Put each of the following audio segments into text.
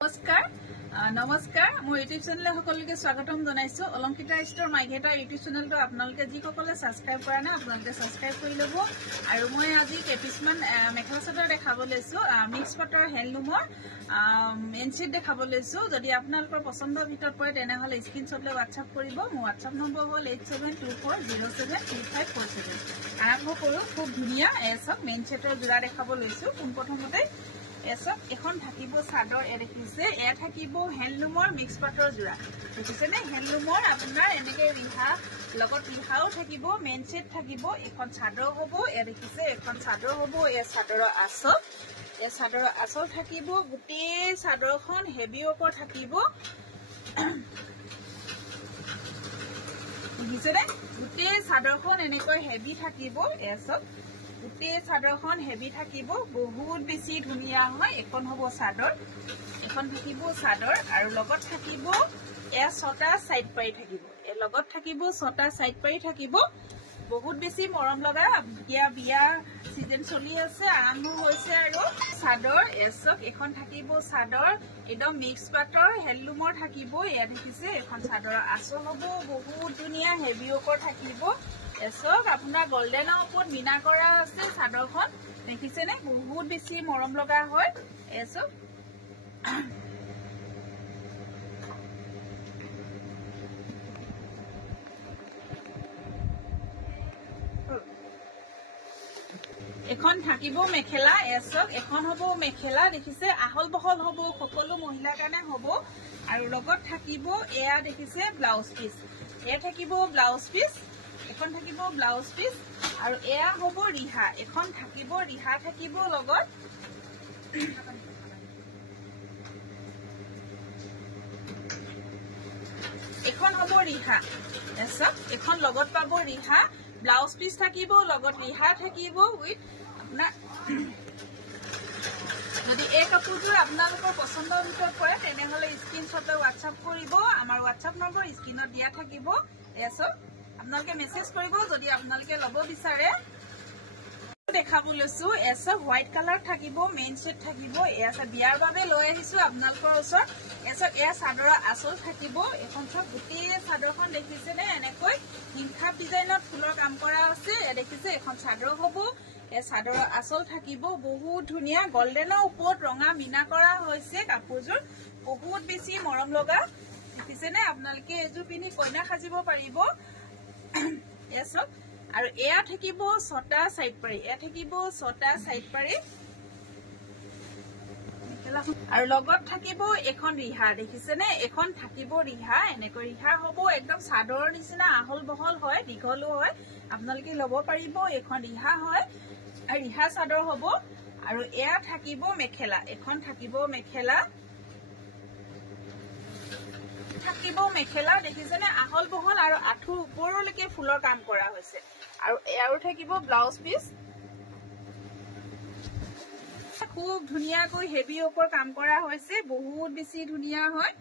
নমস্কাৰ মোৰ ইউটিউব চেনেলে সকলোকে স্বাগতম জনাইছো অলংকিতা ষ্টৰ মাইঘেটা ইউটিউব চেনেলটো আপোনালোকে যিসকলে সাবস্ক্ৰাইব কৰা নাই আপোনালোকে সাবস্ক্ৰাইব কৰি ল'ব আৰু মই আজি কেপিছমান মেখেলা চাদৰ দেখাব লৈছো মিক্স পাটৰ হেণ্ডলুমৰ মেনচিট দেখাব লৈছো যদি আপোনালোকৰ পছন্দৰ ভিতৰত পৰে তেনেহলে স্ক্ৰিনশ্বট লৈ WhatsApp কৰিব মোৰ WhatsApp নম্বৰ হ'ল 8724072547 আৰম্ভ কৰো খুব ধুনীয়া এসব মেনচিটৰ জোৰা দেখাব লৈছো পোনপ্ৰথমতে এসব এখন থাকিব চাদৰ দেখিছে এ থাকিব হেণ্ডলুমৰ মিক্স পাটৰ জোৰা দেখিছে নে হেণ্ডলুমৰ আপোনাৰ এনেকে ৰিহা লগত ৰিহাও থাকিব মেইন সেট থাকিব এখন চাদৰ হ'ব এ দেখিছে এখন চাদৰ হ'ব এ চাদৰৰ আচল থাকিব গোটেই চাদৰখন হেভি ওপৰ থাকিব দেখিছে নে গোটেই চাদৰখন এনেকৈ হেভি থাকিব এসব গোটেই চাদৰখন হেভি থাকিব বহুত বেছি ধুনীয়া হয় এখন হ'ব চাদৰ এখন থাকিব চাদৰ আৰু লগত থাকিব এ ছটা সাইড পাই থাকিব এ লগত থাকিব ছটা সাইড পাই থাকিব বহুত বেছি মৰম লগা বিয়া সিজন চলি আছে আৰম্ভ হৈছে আৰু চাদৰ এসক এখন থাকিব চাদৰ একদম মিক্স পাটৰ হেণ্ডলুমৰ থাকিব এ দেখিছে এখন চাদৰৰ আচল হ'ব বহুত ধুনীয়া হেভি ওপৰ থাকিব এসব আপোনাৰ গোল্ডেনৰ ওপৰত মিনা কৰা আছে চাদৰখন দেখিছে নে বহুত বেছি মৰম লগা হয় এসব এখন থাকিব মেখেলা এসক এখন হ'ব মেখেলা দেখিছে আহল বহল হ'ব সকলো মহিলাৰ কাৰণে হ'ব আৰু লগত থাকিব এয়া দেখিছে ব্লাউজ পিস এ থাকিব ব্লাউজ পিস এখন থাকিব ব্লাউজ পিস আৰু এয়া হ'ব ৰিহা এখন থাকিব ৰিহা থাকিব লগত এখন হ'ব ৰিহা এসব এখন লগত পাব ৰিহা ব্লাউজ পিস থাকিব লগত ৰিহা থাকিব উইথ আপোনাৰ যদি এই কাপোৰযোৰ আপোনালোকৰ পছন্দৰ ভিতৰত পৰে তেনেহলে স্ক্ৰিনশ্বট লৈ WhatsApp কৰিব আমাৰ WhatsApp নম্বৰ স্ক্ৰিনত দিয়া থাকিব এসব আপোনালোকে মেছেজ কৰিব যদি আপোনালোকে ল'ব বিচাৰে দেখাব লৈছো এসব হোৱাইট কালাৰ থাকিব মেইন সেট থাকিব এসব বিয়াৰ বাবে লৈ আহিছো আপোনালোকৰ ওচৰত এসব এ চাদৰৰ আচল থাকিব এখন সব গোটেই চাদৰখন দেখিছে নে এনেকৈ হিংখাপ ডিজাইনত ফুলৰ কাম কৰা আছে দেখিছে এখন চাদৰ হ'ব এ চাদৰৰ আচল থাকিব বহুত ধুনীয়া গোল্ডেনৰ ওপৰত ৰঙা মিনা কৰা হৈছে কাপোৰযোৰ বহুত বেছি মৰম লগা দেখিছে নে আপোনালোকে এযোৰ পিন্ধি কইনা সাজিব পাৰিব এসব আৰু এয়া থাকিব ছটা সাইড পাৰি এয়া থাকিব ছটা সাইড পাৰি আৰু লগত থাকিব এখন ৰিহা দেখিছে নে এখন থাকিব ৰিহা এনেকৈ ৰিহা হ'ব একদম চাদৰৰ নিচিনা আহল বহল হয় দীঘলো হয় আপোনালোকে ল'ব পাৰিব এখন ৰিহা হয় আৰু ৰিহা চাদৰ হ'ব আৰু এয়া থাকিব মেখেলা এখন থাকিব মেখেলা থাকিব মেখেলা দেখিছে নে আহল বহল আৰু আঁঠুৰ ওপৰলৈকে ফুলৰ কাম কৰা হৈছে আৰু থাকিব ব্লাউজ পিস খুব ধুনীয়াকৈ হেভি ওপৰ কাম কৰা হৈছে বহুত বেছি ধুনীয়া হয়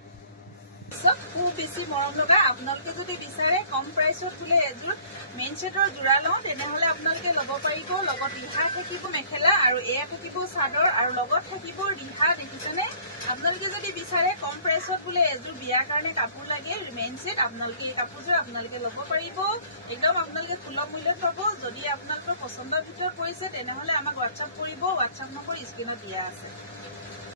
খুব বেছি মৰম লগা আপোনালোকে যদি বিচাৰে কম প্ৰাইচত ফুলে এযোৰ মেইন সেটৰ জোৰা লওঁ তেনেহলে আপোনালোকে ল'ব পাৰিব লগত ৰিহা থাকিব মেখেলা আৰু এয়া থাকিব চাদৰ আৰু লগত থাকিব ৰিহা দেখিছেনে আপোনালোকে যদি বিচাৰে কম প্ৰাইচত ফুলে এযোৰ বিয়াৰ কাৰণে কাপোৰ লাগে মেইন সেট আপোনালোকে এই কাপোৰযোৰ আপোনালোকে ল'ব পাৰিব একদম আপোনালোকে সুলভ মূল্যত পাব যদি আপোনালোকৰ পছন্দৰ ভিতৰত পৰিছে তেনেহলে আমাক WhatsApp কৰিব WhatsApp নম্বৰ স্ক্ৰিনত দিয়া আছে